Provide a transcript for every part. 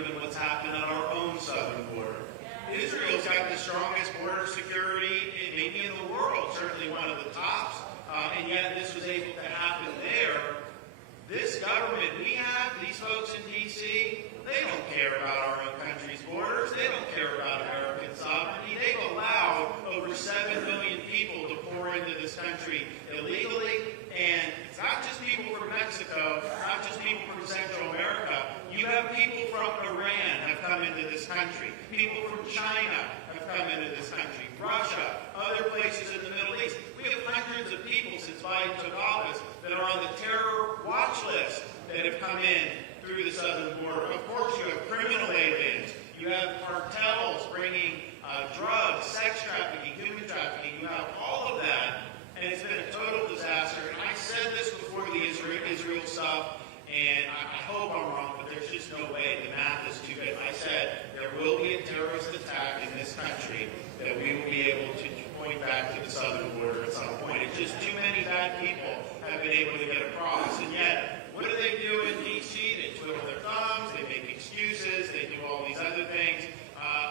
given what's happened on our own southern border. Israel's got the strongest border security maybe in the world, certainly one of the tops, and yet this was able to happen there. This government we have, these folks in D.C., they don't care about our own country's borders. They don't care about American sovereignty. They've allowed over 7 million people to pour into this country illegally, and it's not just people from Mexico, not just people from Central America. You have people from Iran have come into this country. People from China have come into this country. Russia, other places in the Middle East. We have hundreds of people since Biden took office that are on the terror watch list that have come in through the southern border. Of course, you have criminal aliens. You have cartels bringing drugs, sex trafficking, human trafficking. You have all of that, and it's been a total disaster. And I said this before the Israel stuff, and I hope I'm wrong, but there's just no way. The math is too big. I said there will be a terrorist attack in this country that we will be able to point back to the southern border at some point. It's just too many bad people have been able to get across, and yet, what do they do in D.C.? They twiddle their thumbs, they make excuses, they do all these other things.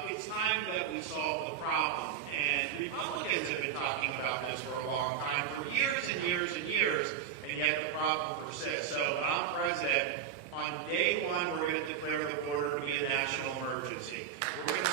It's time that we solve the problem. And Republicans have been talking about this for a long time, for years and years and years, and yet the problem persists. So when I'm president, on day one, we're going to declare the border to be a national emergency. We're going to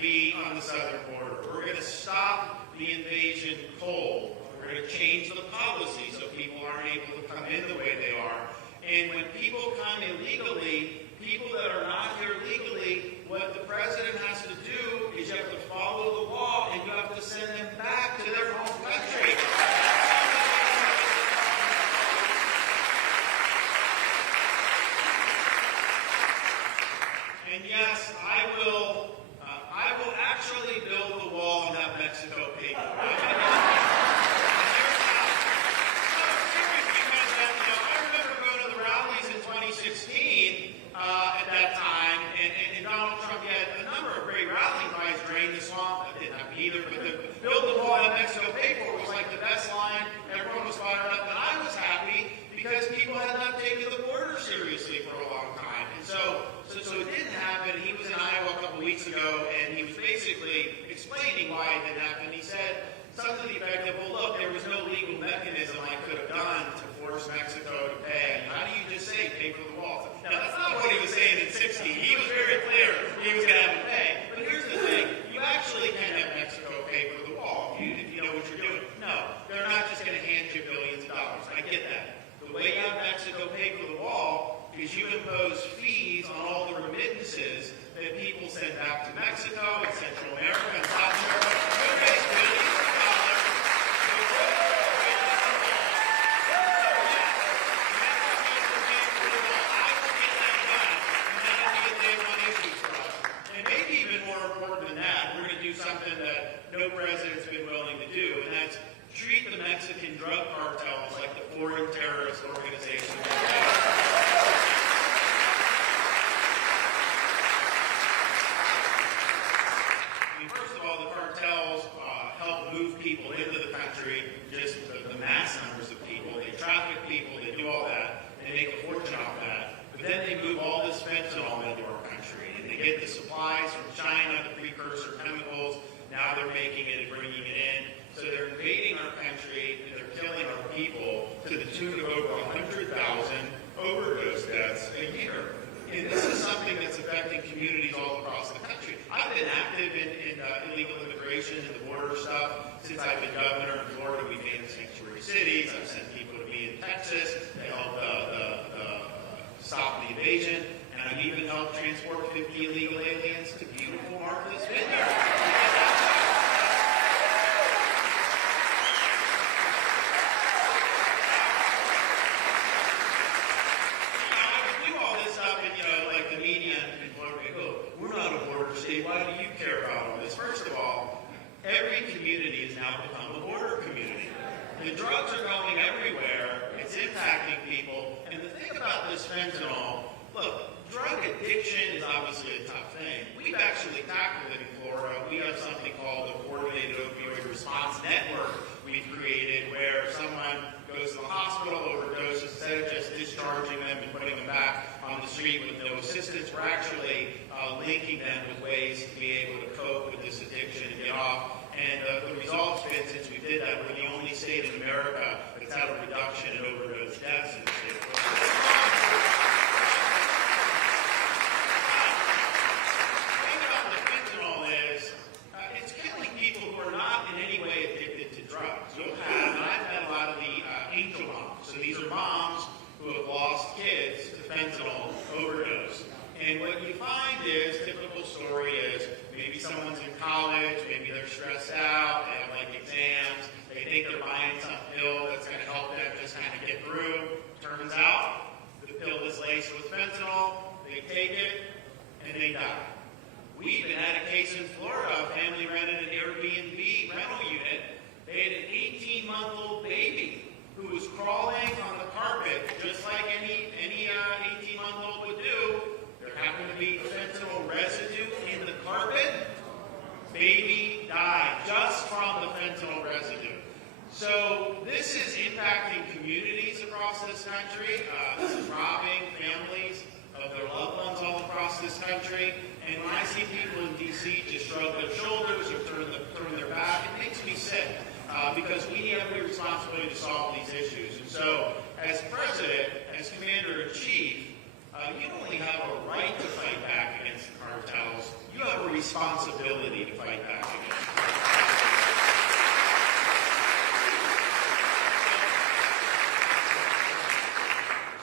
be on the southern border. We're going to stop the invasion cold. We're going to change the policy so people aren't able to come in the way they are. And when people come illegally, people that are not here legally, what the president has to do is you have to follow the law and you have to send them back to their home country. And yes, I will actually build the wall and have Mexico pay for it. I remember going to the rallies in 2016 at that time, and Donald Trump had a number of great rallies by his drain the swamp. That didn't happen either, but the build the wall and have Mexico pay for it was like the best line. Everyone was fired up, and I was happy because people had not taken the border seriously for a long time. And so it didn't happen. He was in Iowa a couple weeks ago, and he was basically explaining why it didn't happen. He said something to the effect of, well, look, there was no legal mechanism I could have done to force Mexico to pay. How do you just say pay for the wall? Now, that's not what he was saying in 60. He was very clear he was going to have to pay. But here's the thing. You actually can have Mexico pay for the wall if you know what you're doing. No, they're not just going to hand you billions of dollars. I get that. The way you have Mexico pay for the wall is you impose fees on all the remittances that people send back to Mexico and Central America and South America. You raise billions of dollars. I will get that done, and then it'll be a day one issue for us. And maybe even more important than that, we're going to do something that no president's been willing to do, and that's treat the Mexican drug cartels like the foreign terrorist organizations. First of all, the cartels help move people into the country, just the mass numbers of people. They traffic people, they do all that, they make a fortune off that. But then they move all this fentanyl into our country, and they get the supplies from China, the precursor chemicals. Now they're making it and bringing it in. So they're invading our country, and they're killing our people to the tune of over 100,000 overdose deaths a year. And this is something that's affecting communities all across the country. I've been active in illegal immigration and the border stuff since I've been governor in Florida. We've made sanctuary cities. I've sent people to be in Texas to help stop the invasion. And I've even helped transport 50 illegal aliens to beautiful Martha's Vineyard. Why do you care about all this? First of all, every community has now become a border community. The drugs are going everywhere. It's impacting people. And the thing about this fentanyl, look, drug addiction is obviously a tough thing. We've actually tackled it in Florida. We have something called the Coordinated Opioid Response Network we've created, where if someone goes to the hospital, overdoses, instead of just discharging them and putting them back on the street with no assistance, we're actually linking them with ways to be able to cope with this addiction and get off. And the result's been, since we did that, we're the only state in America that's had a reduction in overdose deaths in the state of Florida. The thing about the fentanyl is, it's killing people who are not in any way addicted to drugs. I've had a lot of the angel moms. So these are moms who have lost kids to fentanyl overdose. And what you find is, typical story is, maybe someone's in college, maybe they're stressed out, they have like exams, they think they're buying some pill that's going to help them just kind of get through. Turns out, the pill is laced with fentanyl, they take it, and they die. We even had a case in Florida, a family rented an Airbnb rental unit. They had an 18-month-old baby who was crawling on the carpet, just like any 18-month-old would do. There happened to be fentanyl residue in the carpet. Baby died just from the fentanyl residue. So this is impacting communities across this country. This is robbing families of their loved ones all across this country. And when I see people in D.C. just shrug their shoulders or turn their back, it makes me sick. Because we have a responsibility to solve these issues. And so, as president, as commander-in-chief, you don't only have a right to fight back against the cartels, you have a responsibility to fight back against them.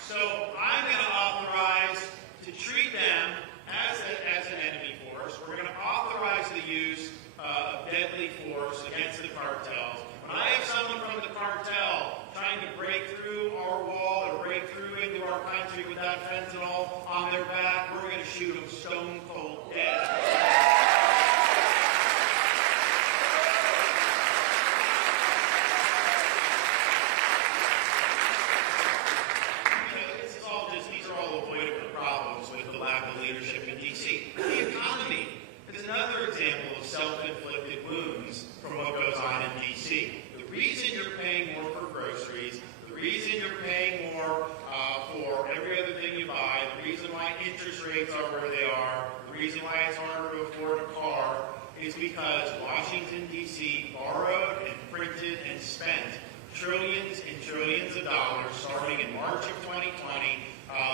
So I'm going to authorize to treat them as an enemy force. We're going to authorize the use of deadly force against the cartels. When I have someone from the cartel trying to break through our wall or break through into our country with that fentanyl on their back, we're going to shoot them stone cold dead. These are all avoidable problems with the lack of leadership in D.C. The economy is another example of self-inflicted wounds from what goes on in D.C. The reason you're paying more for groceries, the reason you're paying more for every other thing you buy, the reason why interest rates are where they are, the reason why it's harder to afford a car, is because Washington, D.C. borrowed and printed and spent trillions and trillions of dollars starting in March of 2020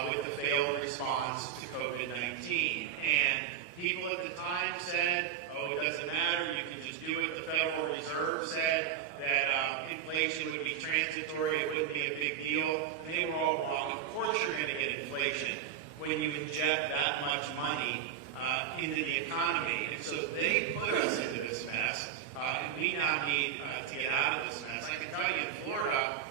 with the failed response to COVID-19. And people at the time said, oh, it doesn't matter, you can just do it. The Federal Reserve said that inflation would be transitory, it wouldn't be a big deal. They were all wrong. Of course you're going to get inflation when you inject that much money into the economy. And so they put us into this mess, and we now need to get out of this mess. I can tell you in Florida,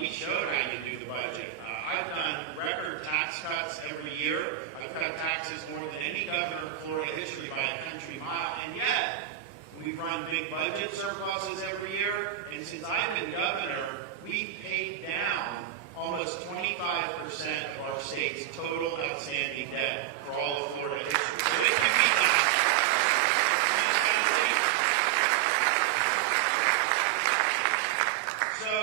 we showed how you do the budget. I've done record tax cuts every year. I've cut taxes more than any governor in Florida history by a country mile, and yet we've run big budget surpluses every year, and since I've been governor, we've paid down almost 25% of our state's total outstanding debt for all of Florida history. So it can be done. So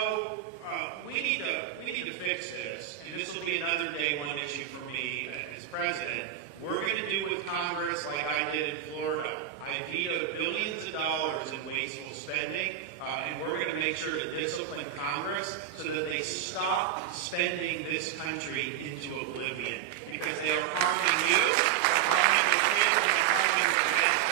we need to fix this, and this will be another day one issue for me as president. We're going to do with Congress like I did in Florida. I vetoed billions of dollars in wasteful spending, and we're going to make sure to discipline Congress so that they stop spending this country into oblivion, because they are harming you, they're harming your kids, and they're harming your family.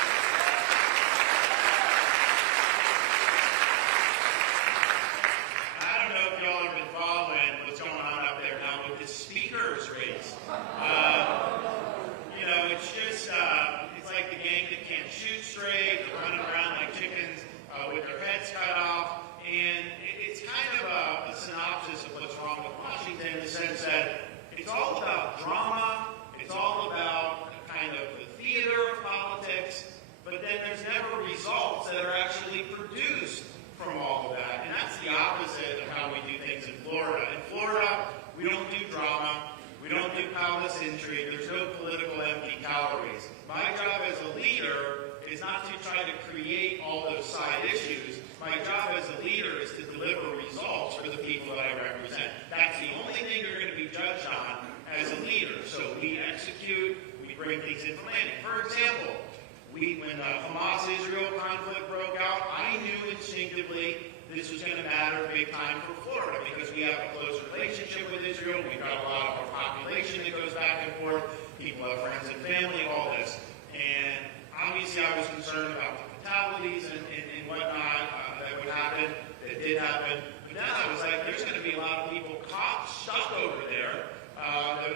I don't know if y'all have been following what's going on up there now with the speaker's race. It's just, it's like the gang that can't shoot straight, they're running around like chickens with their heads cut off, and it's kind of a synopsis of what's wrong with Washington in the sense that it's all about drama, it's all about kind of the theater of politics, but then there's never results that are actually produced from all of that, and that's the opposite of how we do things in Florida. In Florida, we don't do drama, we don't do palace intrigue. There's no political empty calories. My job as a leader is not to try to create all those side issues. My job as a leader is to deliver results for the people that I represent. That's the only thing you're going to be judged on as a leader. So we execute, we bring things in planning. For example, when the Hamas-Israel conflict broke out, I knew instinctively this was going to matter big time for Florida because we have a close relationship with Israel. We've got a lot of our population that goes back and forth. People have friends and family, all this. And obviously I was concerned about the fatalities and whatnot that would happen, that did happen. But then I was like, there's going to be a lot of people caught, stuck over there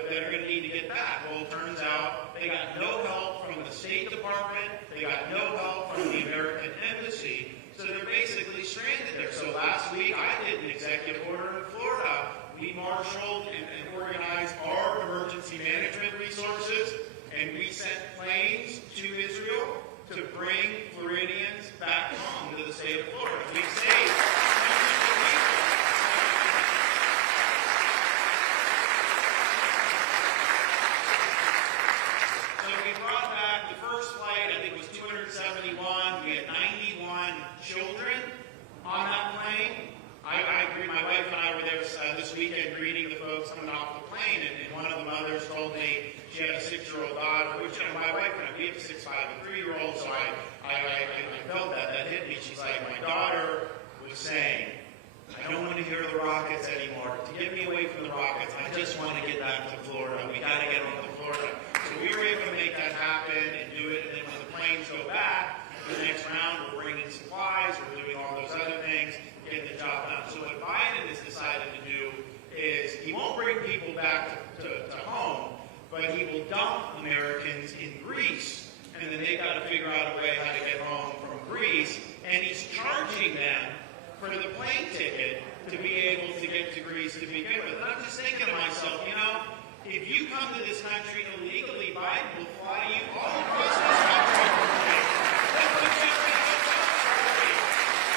that are going to need to get back. Well, it turns out they got no help from the State Department. They got no help from the American Embassy. So they're basically stranded there. So last week I did an executive order in Florida. We marshaled and organized our emergency management resources, and we sent planes to Israel to bring Floridians back home to the state of Florida. We saved hundreds of people. So we brought back the first flight, I think it was 271. We had 91 children on that plane. I agree. My wife and I were there this weekend greeting the folks coming off the plane, and one of the mothers told me she had a 6-year-old daughter, which my wife and I, we have a 6, 5, and 3-year-old, so I felt that hit me. She's like, my daughter was saying, I don't want to hear the rockets anymore. To get me away from the rockets, I just want to get back to Florida. We got to get home to Florida. So we were able to make that happen and do it, and then when the planes go back, the next round, we're bringing supplies, we're doing all those other things, getting the job done. So what Biden has decided to do is he won't bring people back to home, but he will dump Americans in Greece, and then they've got to figure out a way how to get home from Greece, and he's charging them for the plane ticket to be able to get to Greece to begin with. And I'm just thinking to myself, you know, if you come to this country illegally, Biden will fly you all across this country for free. Let's put you in the country.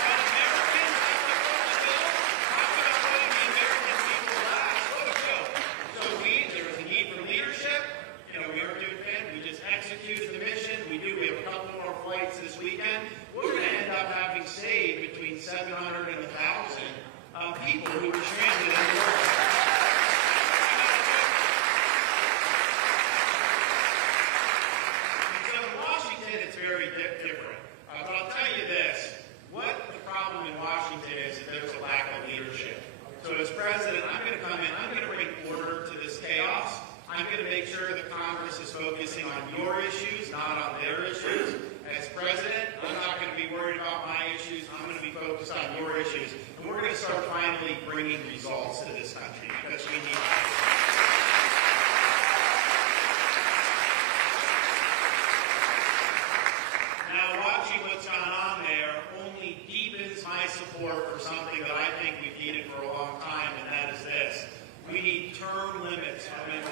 But Americans have to foot the bill. Talk about putting the American people last. What a joke. So there was a need for leadership. You know, we are doing that. We just executed the mission. We have a couple more flights this weekend. We're going to end up having saved between 700 and 1,000 people who were stranded in the world. So in Washington, it's very different. But I'll tell you this. What the problem in Washington is that there's a lack of leadership. So as president, I'm going to come in. I'm going to bring order to this chaos. I'm going to make sure that Congress is focusing on your issues, not on their issues. As president, I'm not going to be worried about my issues. I'm going to be focused on your issues. And we're going to start finally bringing results to this country because we need that. Now, watching what's gone on there only deepens my support for something that I think we've needed for a long time, and that is this. We need term limits for members.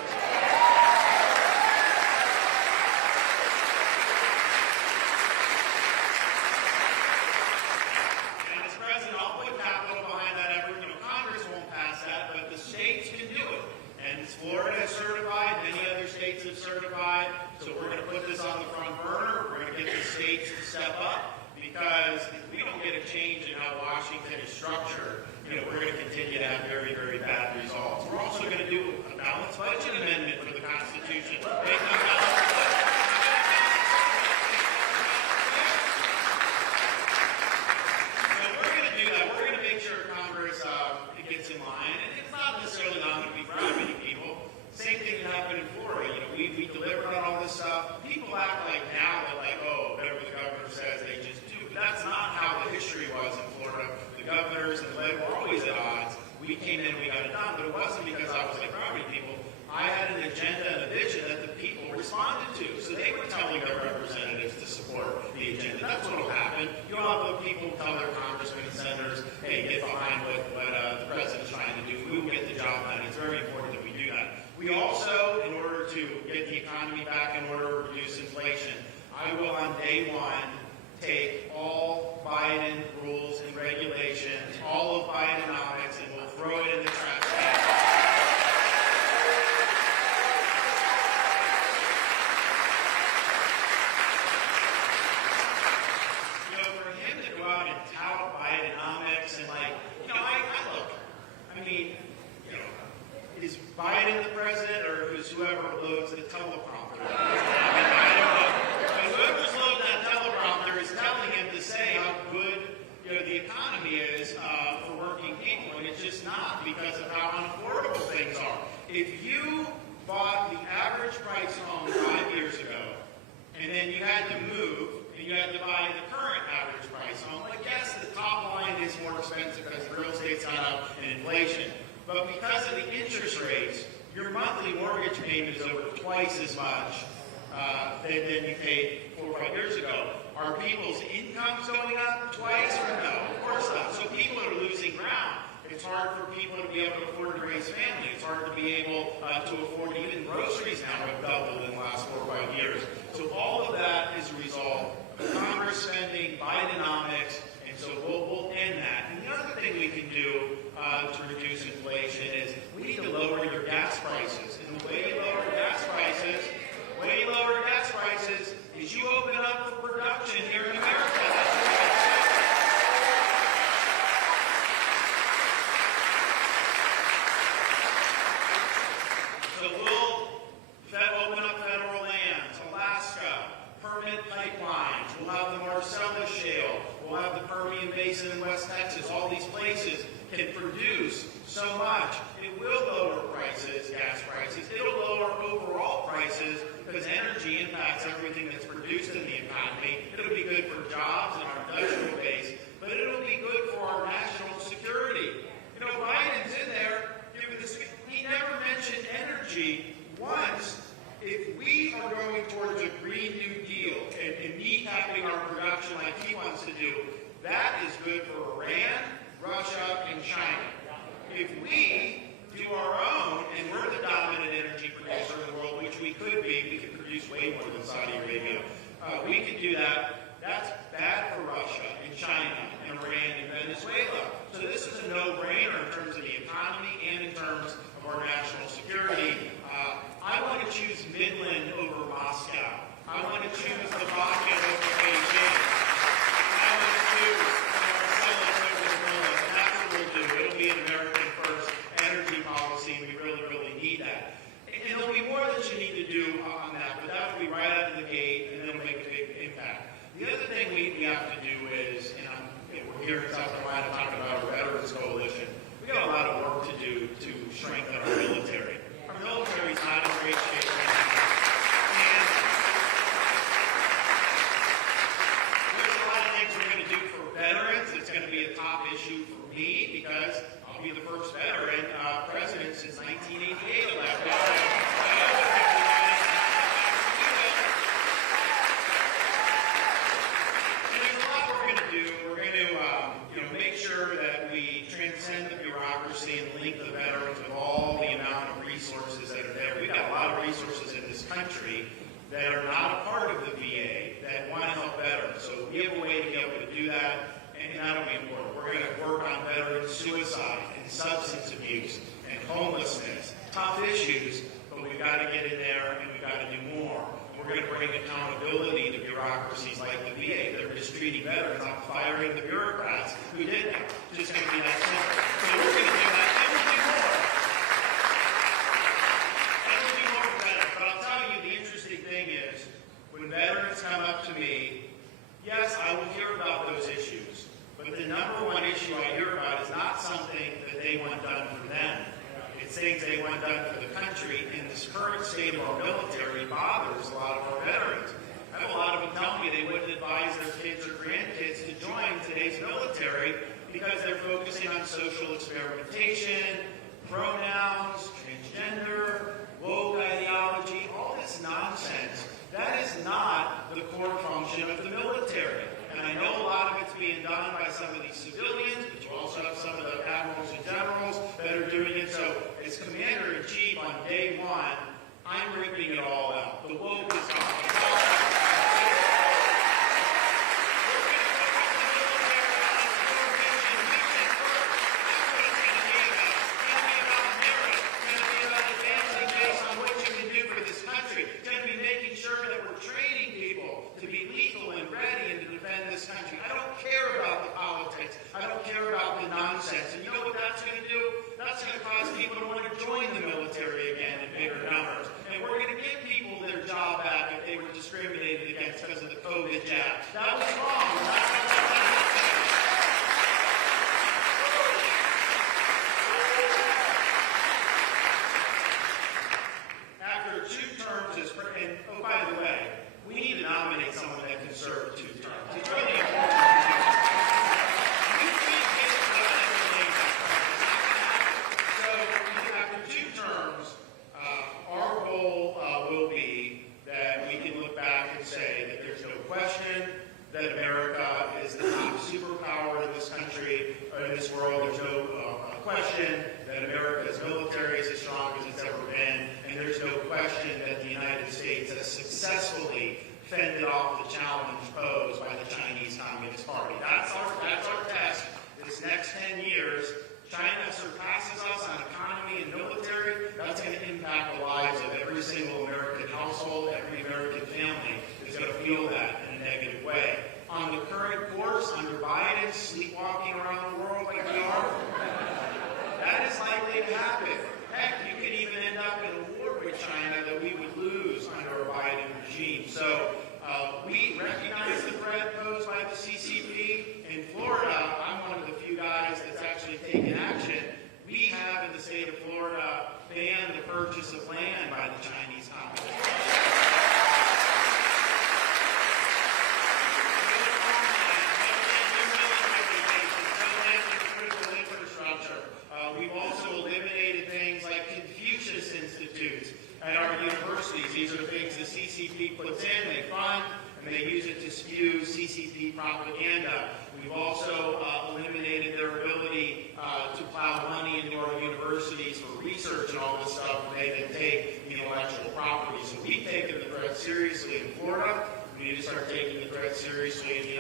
And as president, I'll put capital behind that effort. You know, Congress won't pass that, but the states can do it. And Florida has certified, many other states have certified. So we're going to put this on the front burner. We're going to get the states to step up because if we don't get a change in how Washington is structured, you know, we're going to continue to have very, very bad results. We're also going to do a balanced budget amendment for the Constitution. So we're going to do that. We're going to make sure Congress gets in line. And it's not necessarily not going to be for many people. Same thing that happened in Florida. You know, we delivered on all this stuff. People act like now they're like, oh, whatever the governor says, they just do. But that's not how the history was in Florida. The governors and the were always at odds. We came in, we got it done, but it wasn't because I was like property people. I had an agenda and a vision that the people responded to. So they were telling their representatives to support the agenda. That's what will happen. You'll have the people tell their congressmen and senators, hey, get behind what the president's trying to do. We will get the job done. It's very important that we do that. We also, in order to get the economy back in order, reduce inflation, I will on day one take all Biden rules and regulations, all of Bidenomics, and we'll throw it in the trash can. president or who's whoever loads the teleprompter. I don't know. But whoever's loading that teleprompter is telling him to say how good the economy is for working people, and it's just not because of how unaffordable things are. If you bought the average price home 5 years ago, and then you had to move, and you had to buy the current average price home, like yes, the top line is more expensive because real estate's gone up and inflation. But because of the interest rates, your monthly mortgage payment is over twice as much than you paid 4 or 5 years ago. Are people's incomes going up twice or no? Of course not. So people are losing ground. It's hard for people to be able to afford to raise families. It's hard to be able to afford even groceries now have doubled in the last 4 or 5 years. So all of that is a result of Congress spending, Bidenomics, and so we'll end that. And the other thing we can do to reduce inflation is we need to lower your gas prices. And the way you lower gas prices, is you open up for production here in America. So we'll open up federal lands, Alaska, permit pipelines, we'll have the Marcellus Shale, we'll have the Permian Basin in West Texas. All these places can produce so much. It will lower prices, gas prices. It'll lower overall prices because energy impacts everything that's produced in the economy. It'll be good for jobs and our industrial base, but it'll be good for our national security. Biden's in there giving this. He never mentioned energy once. If we are going towards a Green New Deal and decapping our production like he wants to do, that is good for Iran, Russia, and China. If we do our own, and we're the dominant energy producer in the world, which we could be, we could produce way more than Saudi Arabia. We could do that. That's bad for Russia and China and Iran and Venezuela. So this is a no-brainer in terms of the economy and in terms of our national security. I want to choose Midland over Moscow. I want to choose the Bakken over Beijing. I want to choose Marcellus over Manila. That's what we'll do. It'll be an American first energy policy, and we really, really need that. And there'll be more that you need to do on that, but that will be right out of the gate, and it'll make a big impact. The other thing we have to do is, and we're here in South Carolina talking about our Veterans Coalition, we got a lot of work to do to strengthen our military. Our military is not in great shape right now. And there's a lot of things we're going to do for veterans. It's going to be a top issue for me because I'll be the first veteran president since 1988 elected. Transcend the bureaucracy and link the veterans with all the amount of resources that are there. We've got a lot of resources in this country that are not a part of the VA that want to help veterans. So we have a way to be able to do that, and that'll be important. We're going to work on veteran suicide and substance abuse and homelessness. Tough issues, but we've got to get in there and we've got to do more. We're going to bring accountability to bureaucracies like the VA that are mistreating veterans, not firing the bureaucrats who did that. It's just going to be that simple. So we're going to do that, and we'll do more. And we'll do more for veterans. But I'll tell you, the interesting thing is, when veterans come up to me, yes, I will hear about those issues. But the number one issue I hear about is not something that they want done for them. It's things they want done for the country, and this current state of our military bothers a lot of our veterans. I have a lot of them tell me they wouldn't advise their kids or grandkids to join today's military because they're focusing on social experimentation, pronouns, transgender, woke ideology, all this nonsense. That is not the core function of the military. And I know a lot of it's being done by some of these civilians, but you also have some of the admirals and generals that are doing it. So as commander-in-chief on day one, I'm ripping it all out. The woke is gone. And you know what that's going to do? That's going to cause people to want to join the military again in big oh, by the way, we need to nominate someone that can serve 2 terms. It's really important. We can't get done everything that's not going to happen. So after 2 terms, our goal will be that we can look back and say that there's no question that America is the top superpower in this country, or in this world. There's no question that America's military is as strong as it's ever been, and there's no question that the United States has successfully fended off the challenge posed by the Chinese Communist Party. That's our test. This next 10 years, China surpasses us on economy and military. That's going to impact the lives of every single American household, every American family is going to feel that in a negative way. On the current course, under Biden, sleepwalking around the world like we are, that is likely to happen. Heck, you could even end up in a war with China that we would lose under a Biden regime. So we recognize the threat posed by the CCP. In Florida, I'm one of the few guys that's actually taken action. We have, in the state of Florida, banned the purchase of land by the Chinese Communist Party. We've also eliminated things like Confucius Institutes at our universities. These are things the CCP puts in, they fund, and they use it to spew CCP propaganda. We've also eliminated their ability to plow money into our universities for research and all this stuff, and they then take the intellectual property. So we've taken the threat seriously in Florida. We need to start taking the threat seriously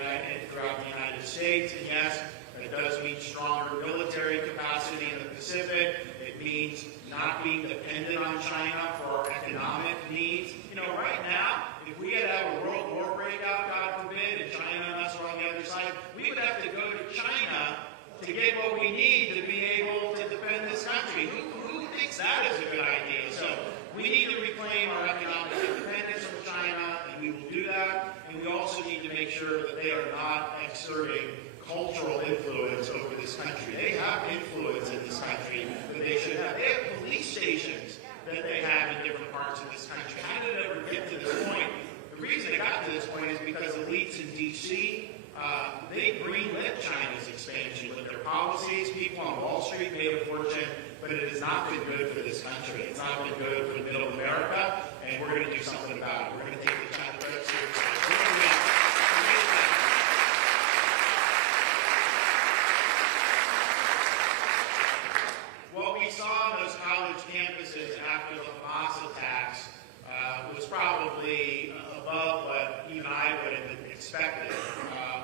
throughout the United States. And yes, it does mean stronger military capacity in the Pacific. It means not being dependent on China for our economic needs. You know, right now, if we had to have a world war break out, God forbid, and China and us were on the other side, we would have to go to China to get what we need to be able to defend this country. Who thinks that is a good idea? So we need to reclaim our economic independence from China, and we will do that. And we also need to make sure that they are not exerting cultural influence over this country. They have influence in this country that they should have. They have police stations that they have in different parts of this country. How did it ever get to this point? The reason it got to this point is because elites in D.C., they greenlit China's expansion with their policies. People on Wall Street made a fortune, but it has not been good for this country. It's not been good for middle America, and we're going to do something about it. We're going to take the China threat seriously. What we saw on those college campuses after the Hamas attacks was probably above what even I would have expected.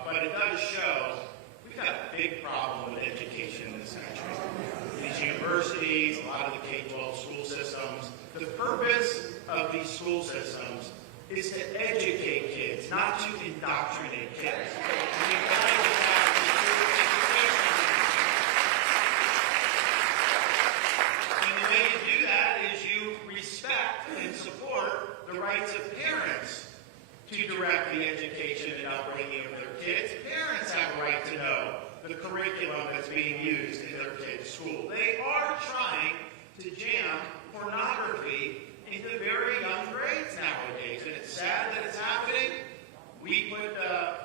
But it does show we've got a big problem with education in this country. These universities, a lot of the K-12 school systems, the purpose of these school systems is to educate kids, not to indoctrinate kids. The rights of parents to direct the education and upbringing of their kids. Parents have a right to know the curriculum that's being used in their kids' school. They are trying to jam pornography into very young grades nowadays, and it's sad that it's happening. We put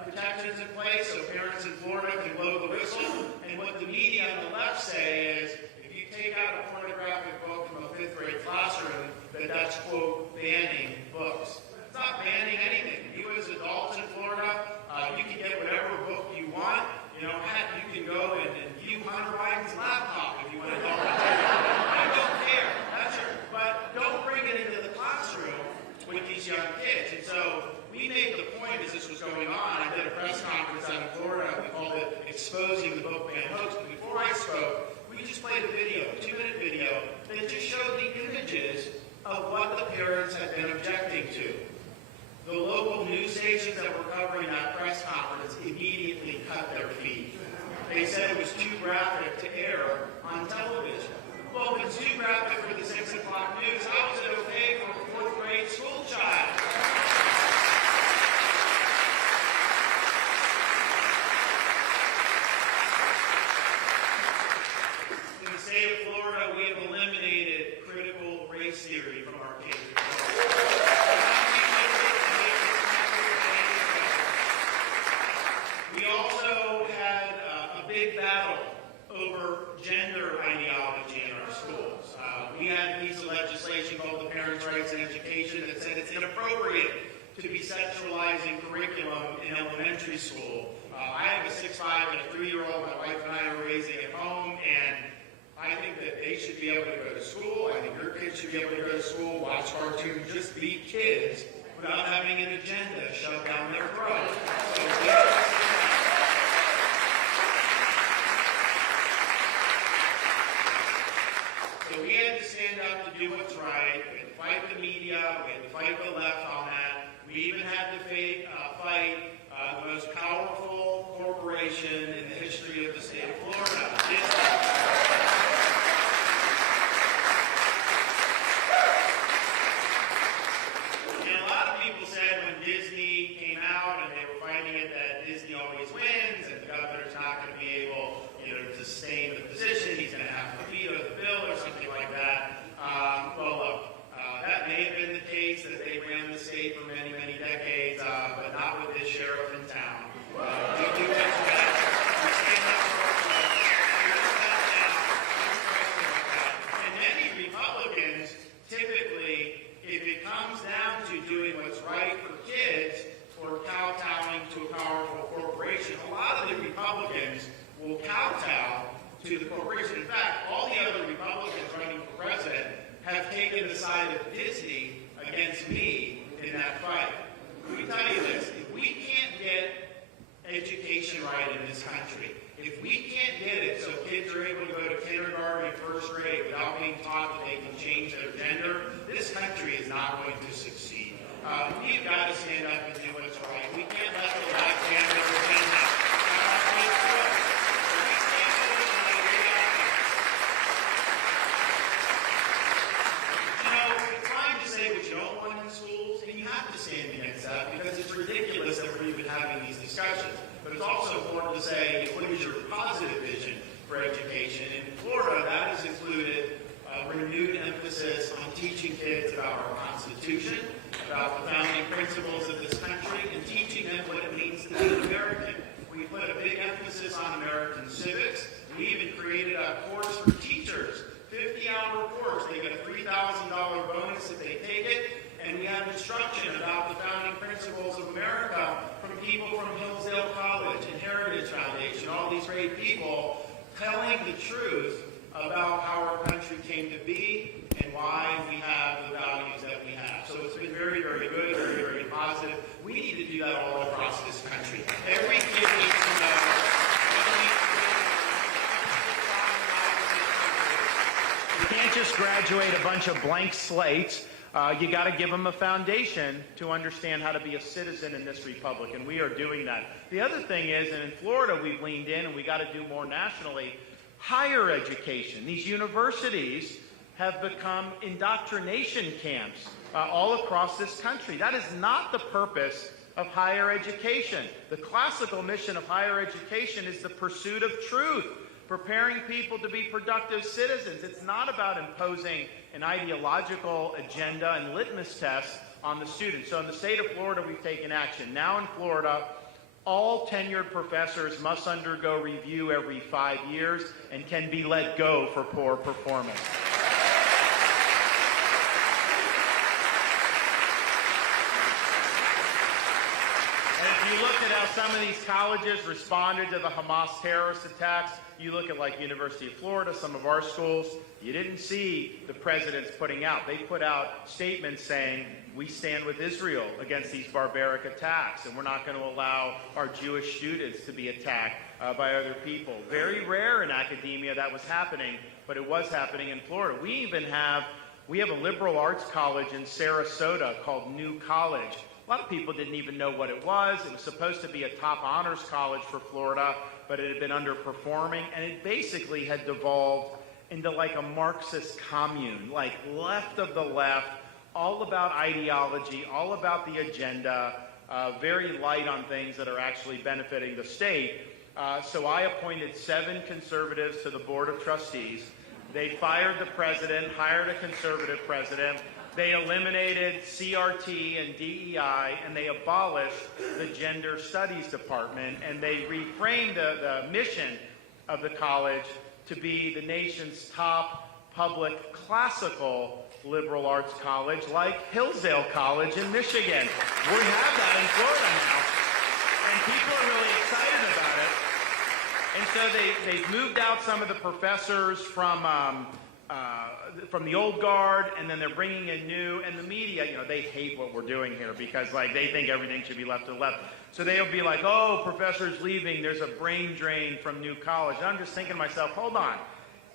protections in place so parents in Florida can blow the whistle, and what the media on the left say is, if you take out a pornographic book from a 5th grade classroom, that's, quote, banning books. It's not banning anything. You as adults in Florida, you can get whatever book you want. You know, heck, you can go and view Hunter Biden's laptop if you want to go. I don't care. That's your, but don't bring it into the classroom with these young kids. And so we made the point as this was going on. I did a press conference out in Florida. We called it Exposing the Book Ban Hoax. But before I spoke, we just played a video, a 2-minute video, that just showed the images of what the parents had been objecting to. The local news stations that were covering that press conference immediately cut their feed. They said it was too graphic to air on television. Well, if it's too graphic for the 6 o'clock news, how is it okay for a 4th grade school child? In the state of Florida, we have eliminated critical race theory from our K-12. Education that said it's inappropriate to be sexualizing curriculum in elementary school. I have a 6'5" and a 3-year-old. My wife and I are raising at home, and I think that they should be able to go to school. I think your kids should be able to go to school, watch cartoons, just be kids without having an agenda shoved down their throat. So we had to stand up to do what's right. We had to fight the media. We had to fight the left on that. We even had to fight the most powerful corporation in the history of the state of Florida, Disney. And a lot of people said when Disney came out and they were fighting it that Disney always wins and the governor's not going to be able, to sustain the position. He's going to have to veto the bill or something like that. Well, look, that may have been the case that they ran the state for many, many decades, but not with this sheriff in town. We do what's right. We stand up for ourselves. Here's that now. And many Republicans, typically, if it comes down to doing what's right for kids or kowtowing to a powerful corporation, a lot of the Republicans will kowtow to the corporation. In fact, all the other Republicans running for president have taken the side of Disney against me in that fight. Let me tell you this, if we can't get education right in this country, if we can't get it so kids are able to go to kindergarten and first grade without being taught that they can change their gender, this country is not going to succeed. We've got to stand up and do what's right. We can't let the black man represent us. It's fine to say what you don't want in schools, and you have to stand against that because it's ridiculous that we're even having these discussions. But it's also important to say, what is your positive vision for education? In Florida, that has included a renewed emphasis on teaching kids about our Constitution, about the founding principles of this country, and teaching them what it means to be an American. We put a big emphasis on American civics. We even created a course for teachers, 50-hour course. They get a $3,000 bonus if they take it. And we have instruction about the founding principles of America from people from Hillsdale College and Heritage Foundation, all these great people telling the truth about how our country came to be and why we have the values that we have. So it's been very, very good, very, very positive. We need to do that all across this country. Every kid needs to know. You can't just graduate a bunch of blank slates. You got to give them a foundation to understand how to be a citizen in this republic, and we are doing that. The other thing is, and in Florida we've leaned in, and we got to do more nationally, higher education. These universities have become indoctrination camps all across this country. That is not the purpose of higher education. The classical mission of higher education is the pursuit of truth, preparing people to be productive citizens. It's not about imposing an ideological agenda and litmus tests on the students. So in the state of Florida, we've taken action. Now in Florida, all tenured professors must undergo review every 5 years and can be let go for poor performance. You look at how some of these colleges responded to the Hamas terrorist attacks. You look at like University of Florida, some of our schools, you didn't see the presidents putting out. They put out statements saying, we stand with Israel against these barbaric attacks, and we're not going to allow our Jewish students to be attacked by other people. Very rare in academia that was happening, but it was happening in Florida. We have a liberal arts college in Sarasota called New College. A lot of people didn't even know what it was. It was supposed to be a top honors college for Florida, but it had been underperforming, and it basically had devolved into like a Marxist commune, like left of the left, all about ideology, all about the agenda, very light on things that are actually benefiting the state. So I appointed 7 conservatives to the Board of Trustees. They fired the president, hired a conservative president. They eliminated CRT and DEI, and they abolished the Gender Studies Department, and they reframed the mission of the college to be the nation's top public classical liberal arts college like Hillsdale College in Michigan. We have that in Florida now, and people are really excited about it. And so they've moved out some of the professors from the old guard, and then they're bringing in new, and the media, they hate what we're doing here because, they think everything should be left to the left. So they'll be like, oh, professor's leaving, there's a brain drain from new college. And I'm just thinking to myself, hold on.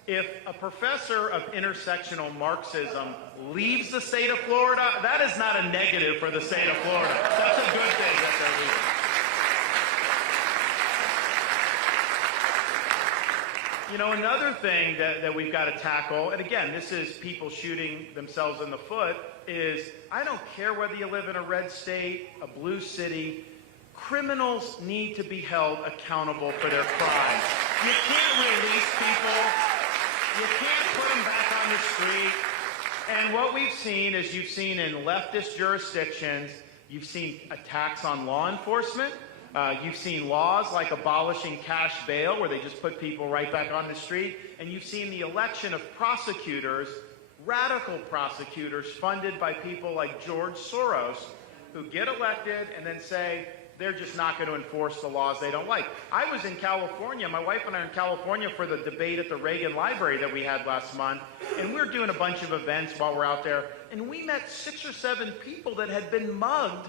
If a professor of intersectional Marxism leaves the state of Florida, that is not a negative for the state of Florida. That's a good thing that they're leaving. Another thing that we've got to tackle, and again, this is people shooting themselves in the foot, is I don't care whether you live in a red state, a blue city, criminals need to be held accountable for their crimes. You can't release people. You can't put them back on the street. And what we've seen is you've seen in leftist jurisdictions, you've seen attacks on law enforcement. You've seen laws like abolishing cash bail, where they just put people right back on the street. And you've seen the election of prosecutors, radical prosecutors funded by people like George Soros, who get elected and then say they're just not going to enforce the laws they don't like. I was in California. My wife and I are in California for the debate at the Reagan Library that we had last month. And we're doing a bunch of events while we're out there. And we met 6 or 7 people that had been mugged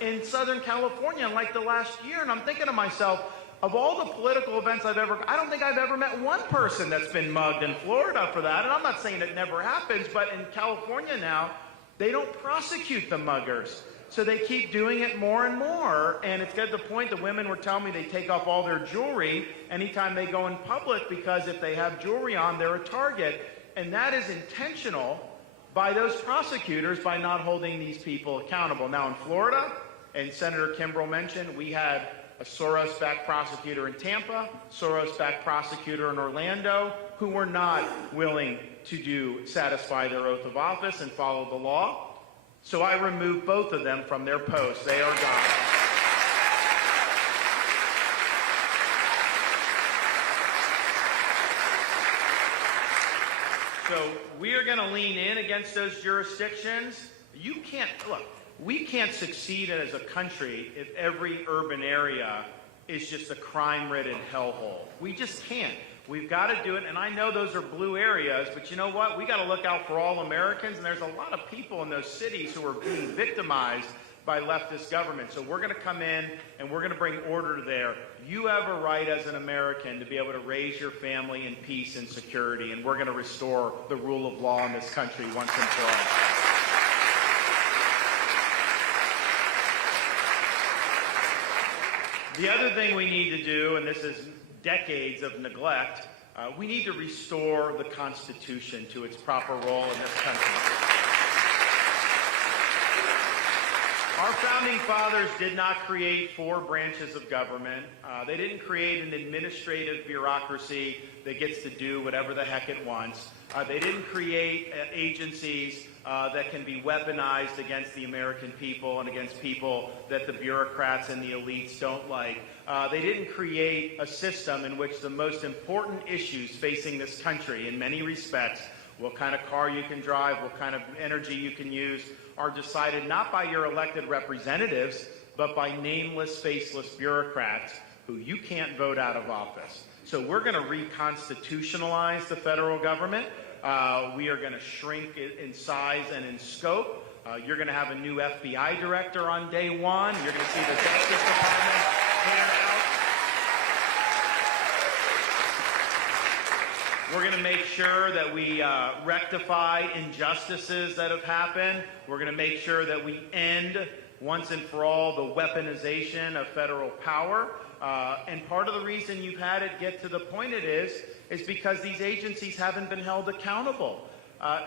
in Southern California in the last year. And I'm thinking to myself, of all the political events I don't think I've ever met one person that's been mugged in Florida for that. And I'm not saying it never happens, but in California now, they don't prosecute the muggers. So they keep doing it more and more. And it's got to the point that women were telling me they take off all their jewelry anytime they go in public, because if they have jewelry on, they're a target. And that is intentional by those prosecutors by not holding these people accountable. Now in Florida, and Senator Kimbrell mentioned, we had a Soros-backed prosecutor in Tampa, Soros-backed prosecutor in Orlando, who were not willing to satisfy their oath of office and follow the law. So I removed both of them from their posts. They are gone. So we are going to lean in against those jurisdictions. We can't succeed as a country if every urban area is just a crime-ridden hellhole. We just can't. We've got to do it, and I know those are blue areas, but you know what? We got to look out for all Americans, and there's a lot of people in those cities who are being victimized by leftist government. So we're going to come in, and we're going to bring order there. You have a right as an American to be able to raise your family in peace and security, and we're going to restore the rule of law in this country once and for all. The other thing we need to do, and this is decades of neglect, we need to restore the Constitution to its proper role in this country. Our founding fathers did not create 4 branches of government. They didn't create an administrative bureaucracy that gets to do whatever the heck it wants. They didn't create agencies that can be weaponized against the American people and against people that the bureaucrats and the elites don't like. They didn't create a system in which the most important issues facing this country, in many respects, what kind of car you can drive, what kind of energy you can use, are decided not by your elected representatives, but by nameless, faceless bureaucrats who you can't vote out of office. So we're going to reconstitutionalize the federal government. We are going to shrink it in size and in scope. You're going to have a new FBI director on day one. You're going to see the Justice Department clear out. We're going to make sure that we rectify injustices that have happened. We're going to make sure that we end once and for all the weaponization of federal power. And part of the reason you've had it get to the point it is because these agencies haven't been held accountable.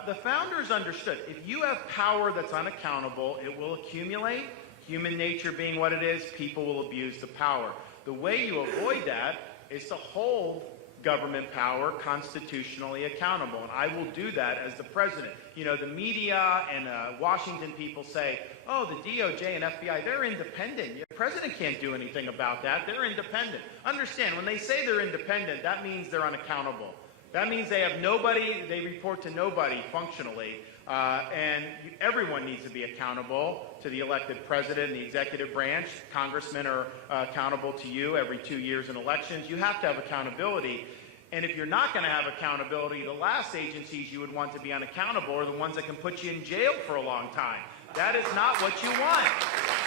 The founders understood if you have power that's unaccountable, it will accumulate. Human nature being what it is, people will abuse the power. The way you avoid that is to hold government power constitutionally accountable, and I will do that as the president. You know, the media and Washington people say, oh, the DOJ and FBI, they're independent. The president can't do anything about that. They're independent. Understand, when they say they're independent, that means they're unaccountable. That means they have nobody, they report to nobody functionally. And everyone needs to be accountable to the elected president and the executive branch. Congressmen are accountable to you every 2 years in elections. You have to have accountability. And if you're not going to have accountability, the last agencies you would want to be unaccountable are the ones that can put you in jail for a long time. That is not what you want.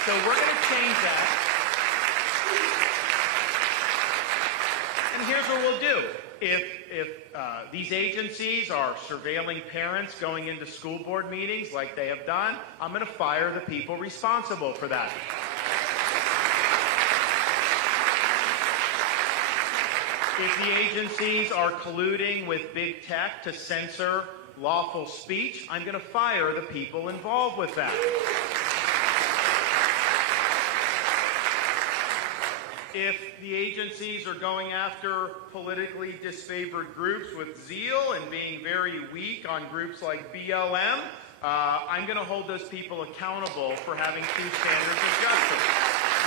So we're going to change that. And here's what we'll do. If these agencies are surveilling parents going into school board meetings like they have done, I'm going to fire the people responsible for that. If the agencies are colluding with big tech to censor lawful speech, I'm going to fire the people involved with that. If the agencies are going after politically disfavored groups with zeal and being very weak on groups like BLM, I'm going to hold those people accountable for having two standards of justice.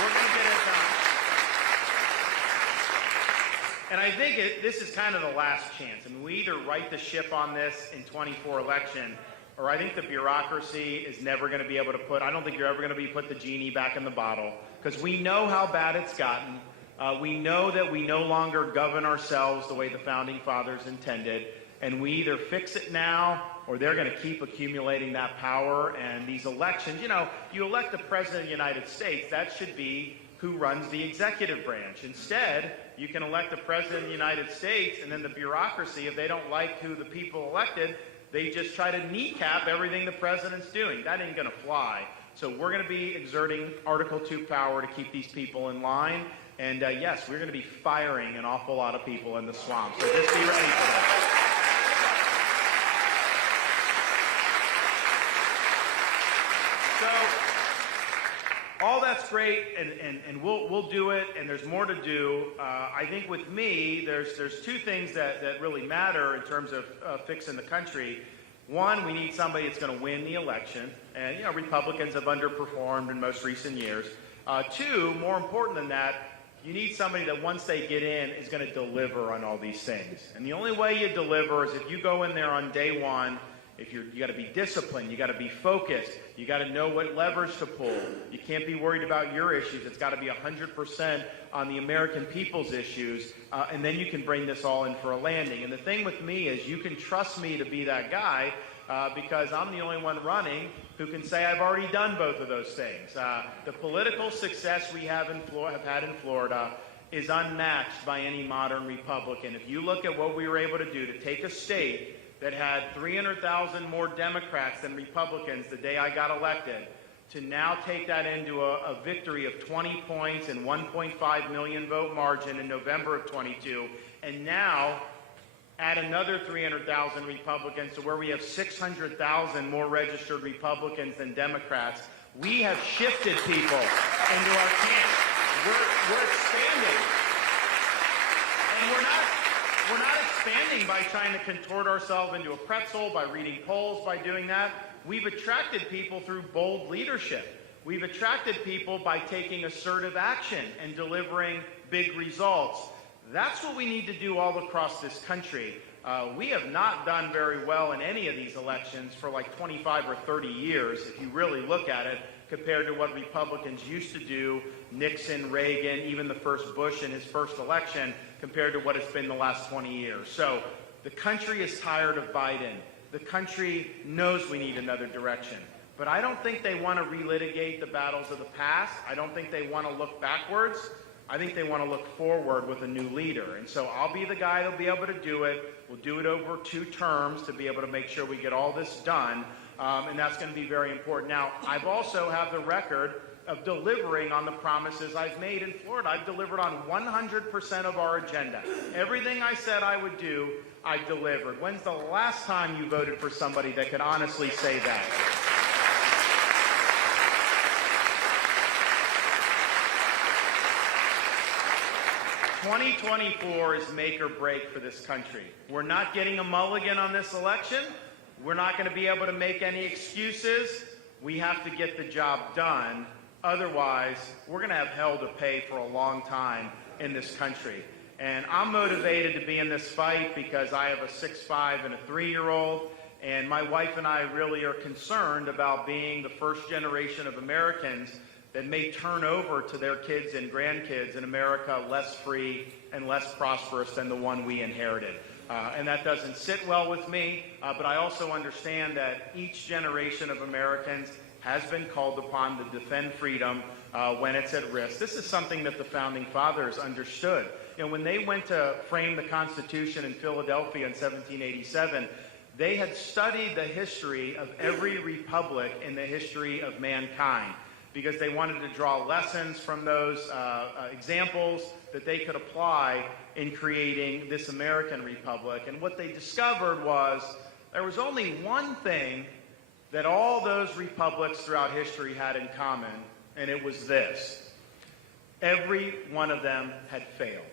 We're going to get it done. And I think this is kind of the last chance. I mean, we either right the ship on this in 24 election, or I think the bureaucracy is never going to be able to I don't think you're ever going to put the genie back in the bottle, because we know how bad it's gotten. We know that we no longer govern ourselves the way the Founding Fathers intended, and we either fix it now, or they're going to keep accumulating that power. And these elections, you elect the President of the United States, that should be who runs the executive branch. Instead, you can elect the President of the United States, and then the bureaucracy, if they don't like who the people elected, they just try to kneecap everything the president's doing. That ain't going to fly. So we're going to be exerting Article 2 power to keep these people in line. And yes, we're going to be firing an awful lot of people in the swamp. So just be ready for that. So all that's great, and we'll do it, and there's more to do. I think with me, there's two things that really matter in terms of fixing the country. One, we need somebody that's going to win the election, and Republicans have underperformed in most recent years. Two, more important than that, you need somebody that once they get in is going to deliver on all these things. And the only way you deliver is if you go in there on day one. You got to be disciplined, you got to be focused, you got to know what levers to pull. You can't be worried about your issues. It's got to be 100% on the American people's issues, and then you can bring this all in for a landing. And the thing with me is you can trust me to be that guy because I'm the only one running who can say I've already done both of those things. The political success we have had in Florida is unmatched by any modern Republican. If you look at what we were able to do to take a state that had 300,000 more Democrats than Republicans the day I got elected, to now take that into a victory of 20 points and 1.5 million vote margin in November of 22, and now add another 300,000 Republicans to where we have 600,000 more registered Republicans than Democrats. We have shifted people into our camp. We're expanding. And we're not expanding by trying to contort ourselves into a pretzel, by reading polls, by doing that. We've attracted people through bold leadership. We've attracted people by taking assertive action and delivering big results. That's what we need to do all across this country. We have not done very well in any of these elections for like 25 or 30 years, if you really look at it, compared to what Republicans used to do, Nixon, Reagan, even the first Bush in his first election, compared to what it's been the last 20 years. So the country is tired of Biden. The country knows we need another direction. But I don't think they want to relitigate the battles of the past. I don't think they want to look backwards. I think they want to look forward with a new leader. And so I'll be the guy that'll be able to do it. We'll do it over 2 terms to be able to make sure we get all this done. And that's going to be very important. Now, I've also have the record of delivering on the promises I've made in Florida. I've delivered on 100% of our agenda. Everything I said I would do, I delivered. When's the last time you voted for somebody that could honestly say that? '24 is make or break for this country. We're not getting a mulligan on this election. We're not going to be able to make any excuses. We have to get the job done. Otherwise, we're going to have hell to pay for a long time in this country. And I'm motivated to be in this fight because I have a 6'5" and a 3-year-old, And my wife and I really are concerned about being the first generation of Americans that may turn over to their kids and grandkids in America less free and less prosperous than the one we inherited. And that doesn't sit well with me, but I also understand that each generation of Americans has been called upon to defend freedom when it's at risk. This is something that the Founding Fathers understood. You know, when they went to frame the Constitution in Philadelphia in 1787, they had studied the history of every republic in the history of mankind, because they wanted to draw lessons from those examples that they could apply in creating this American republic. And what they discovered was there was only one thing that all those republics throughout history had in common, and it was this: every one of them had failed.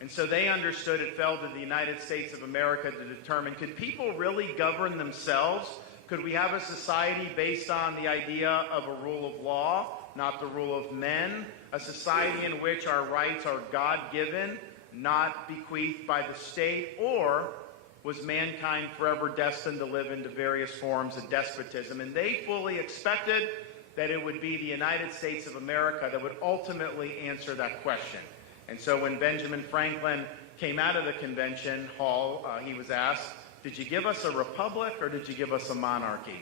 And so they understood it fell to the United States of America to determine, could people really govern themselves? Could we have a society based on the idea of a rule of law, not the rule of men? A society in which our rights are God-given, not bequeathed by the state? Or was mankind forever destined to live into various forms of despotism? And they fully expected that it would be the United States of America that would ultimately answer that question. And so when Benjamin Franklin came out of the convention hall, he was asked, "Did you give us a republic or did you give us a monarchy?"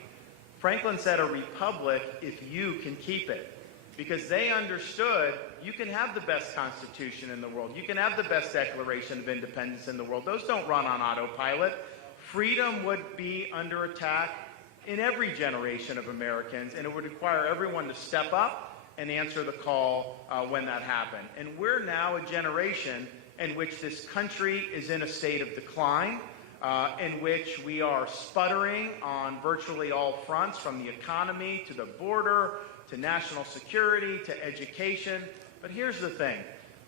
Franklin said, "A republic if you can keep it." Because they understood you can have the best constitution in the world. You can have the best Declaration of Independence in the world. Those don't run on autopilot. Freedom would be under attack in every generation of Americans, and it would require everyone to step up and answer the call when that happened. And we're now a generation in which this country is in a state of decline, in which we are sputtering on virtually all fronts, from the economy to the border to national security to education. But here's the thing: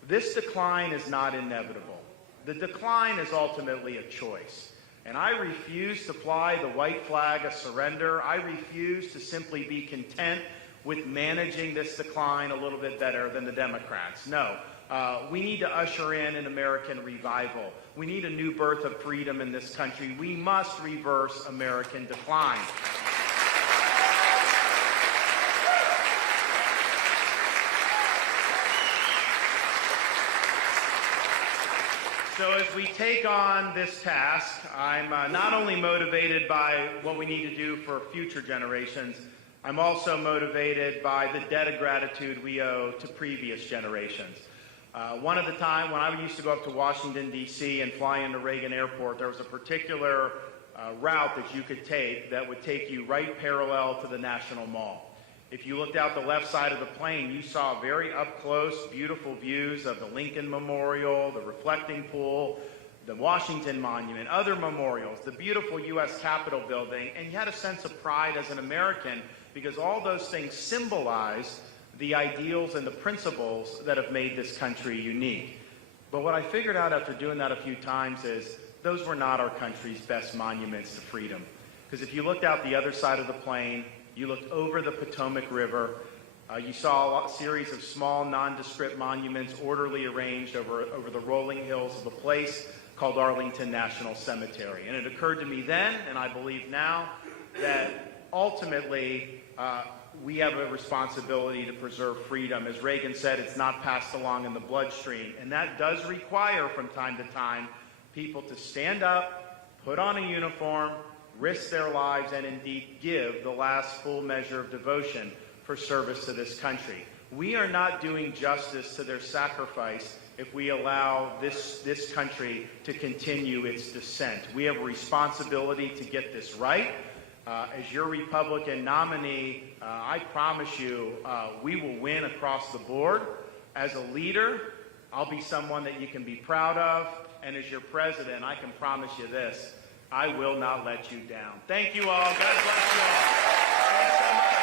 this decline is not inevitable. The decline is ultimately a choice. And I refuse to fly the white flag of surrender. I refuse to simply be content with managing this decline a little bit better than the Democrats. No. We need to usher in an American revival. We need a new birth of freedom in this country. We must reverse American decline. So as we take on this task, I'm not only motivated by what we need to do for future generations, I'm also motivated by the debt of gratitude we owe to previous generations. One of the time when I used to go up to Washington, D.C. and fly into Reagan Airport, there was a particular route that you could take that would take you right parallel to the National Mall. If you looked out the left side of the plane, you saw very up-close, beautiful views of the Lincoln Memorial, the Reflecting Pool, the Washington Monument, other memorials, the beautiful U.S. Capitol building, and you had a sense of pride as an American because all those things symbolize the ideals and the principles that have made this country unique. But what I figured out after doing that a few times is those were not our country's best monuments to freedom. Because if you looked out the other side of the plane, you looked over the Potomac River, you saw a series of small, nondescript monuments orderly arranged over the rolling hills of a place called Arlington National Cemetery. And it occurred to me then, and I believe now, that ultimately we have a responsibility to preserve freedom. As Reagan said, it's not passed along in the bloodstream. And that does require, from time to time, people to stand up, put on a uniform, risk their lives, and indeed give the last full measure of devotion for service to this country. We are not doing justice to their sacrifice if we allow this country to continue its descent. We have a responsibility to get this right. As your Republican nominee, I promise you we will win across the board. As a leader, I'll be someone that you can be proud of. And as your president, I can promise you this: I will not let you down. Thank you all. God bless you all. Thanks so much.